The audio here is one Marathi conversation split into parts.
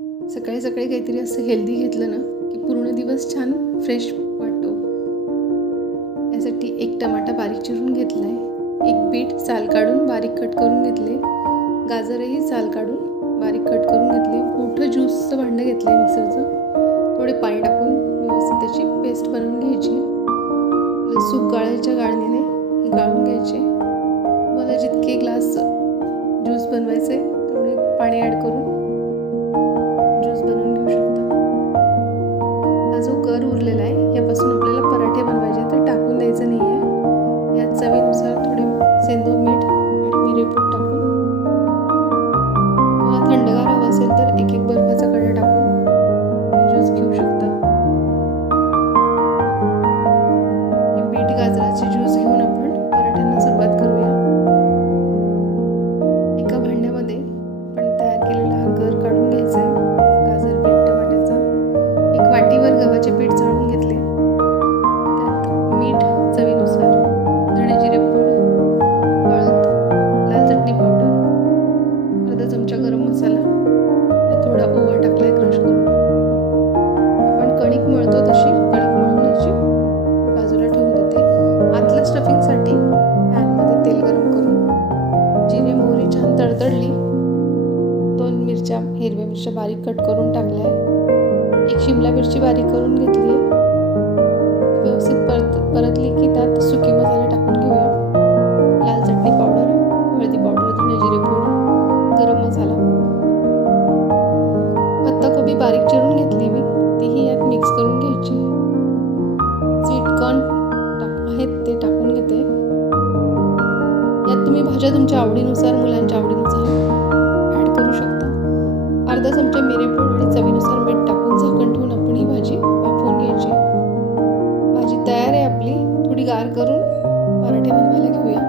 सकाळी सकाळी काहीतरी असं हेल्दी घेतलं ना की पूर्ण दिवस छान फ्रेश वाटतो. यासाठी एक टमाटा बारीक चिरून घेतला आहे, एक बीट साल काढून बारीक कट करून घेतले, गाजरही साल काढून बारीक कट करून घेतले, मोठं ज्यूसचं भांडं घेतलं आहे मिक्सरचं, थोडे पाणी टाकून व्यवस्थित त्याची पेस्ट बनवून घ्यायची. सूप गाळायच्या गाळणीने ही गाळून घ्यायचे. तुम्हाला जितके ग्लास ज्यूस बनवायचे तेवढे पाणी ॲड करून ज्यूस बनवून घेऊ शकता. हा जो गर उरलेला आहे यापासून आपल्याला पराठे बनवायचे, तर टाकून द्यायचं नाही आहे. यात चवीनुसार थोडे सेंदो मीठ आणि मिरेपूड टाकून, तुम्हाला थंडगार हवं असेल तर एक एक बर्फाचा कडा टाकून ज्यूस घेऊ शकता. हे बीट गाजराचे ज्यूस घेऊन आपण पराठ्यांना सुरुवात करूया. एका भांड्यामध्ये आपण तयार केलेला हा गर काढून घ्यायचा आहे, गाजर बीट टमाट्याचा. एक वाटीवर गव्हाचे पीठ चाळून घेतले, त्यात मीठ चवीनुसार, धणे जिरे पूड, हळद, लाल चटणी पावडर, अर्धा चमचा गरम मसाला आणि थोडा ओवा टाकलाय क्रश करून. आपण कणिक मळतो तशी कणिक मळून याची बाजूला ठेवून देते. आतल्या स्टफिंगसाठी पॅनमध्ये तेल गरम करून जिरे मोहरी छान तडतडली, 2 मिरच्या हिरव्या मिरच्या बारीक कट करून टाकल्या आहे, एक शिमला मिरची बारीक करून घेतली आहे. व्यवस्थित परतली की त्यात सुके मसाले टाकून घेऊया. लाल चटणी पावडर, हळदी पावडर, धणे जिरे पूड, गरम मसाला. पत्ताकोबी बारीक चिरून घेतली मी, तीही यात मिक्स करून घ्यायची. स्वीटकॉर्न आहेत ते टाकून घेते. यात तुम्ही भाज्या तुमच्या आवडीनुसार, मुलांच्या आवडीनुसार ॲड करू शकता. अर्धा चमचा मिरेपूड आणि चवीनुसार मीठ टाकून झाकण ठेवून आपण ही भाजी वाफवून घ्यायची. भाजी तयार आहे आपली. थोडी गार करून पराठे बनवायला घेऊया.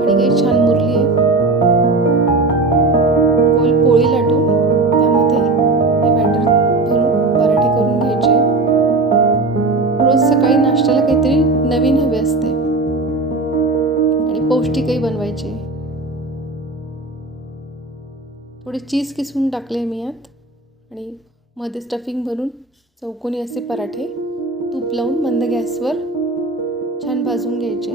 कढई छान मुरली आहे. गोल पोळी लाटून त्यामध्ये हे बॅटर भरून पराठे करून घ्यायचे. रोज सकाळी नाश्त्याला काहीतरी नवीन हवे असते आणि पौष्टिकही बनवायचे. थोडे चीज किसून टाकले मी यात आणि मध्ये स्टफिंग भरून चौकोनी असे पराठे तूप लावून मंद गॅसवर छान भाजून घ्यायचे.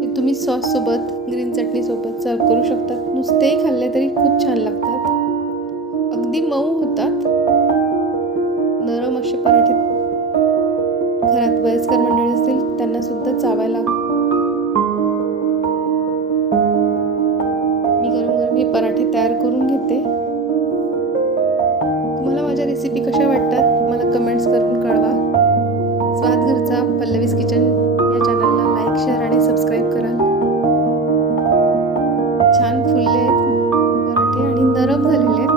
हे तुम्ही सॉससोबत, ग्रीन चटणीसोबत सर्व करू शकतात. नुसतेही खाल्ले तरी खूप छान लागतात. अगदी मऊ होतात. नरम असे पराठे घरात वयस्कर मंडळी असतील त्यांना सुद्धा चावायला. मी गरम गरम हे पराठे तयार करून घेते. तुम्हाला माझ्या रेसिपी कशा वाटतात मला कमेंट्स करून कळवा. स्वाद घरचा पल्लवीज किचन या चॅनलला लाईक, शेअर आणि सबस्क्राईब करा. छान फुलले पराठे आणि नरम झालेले आहेत.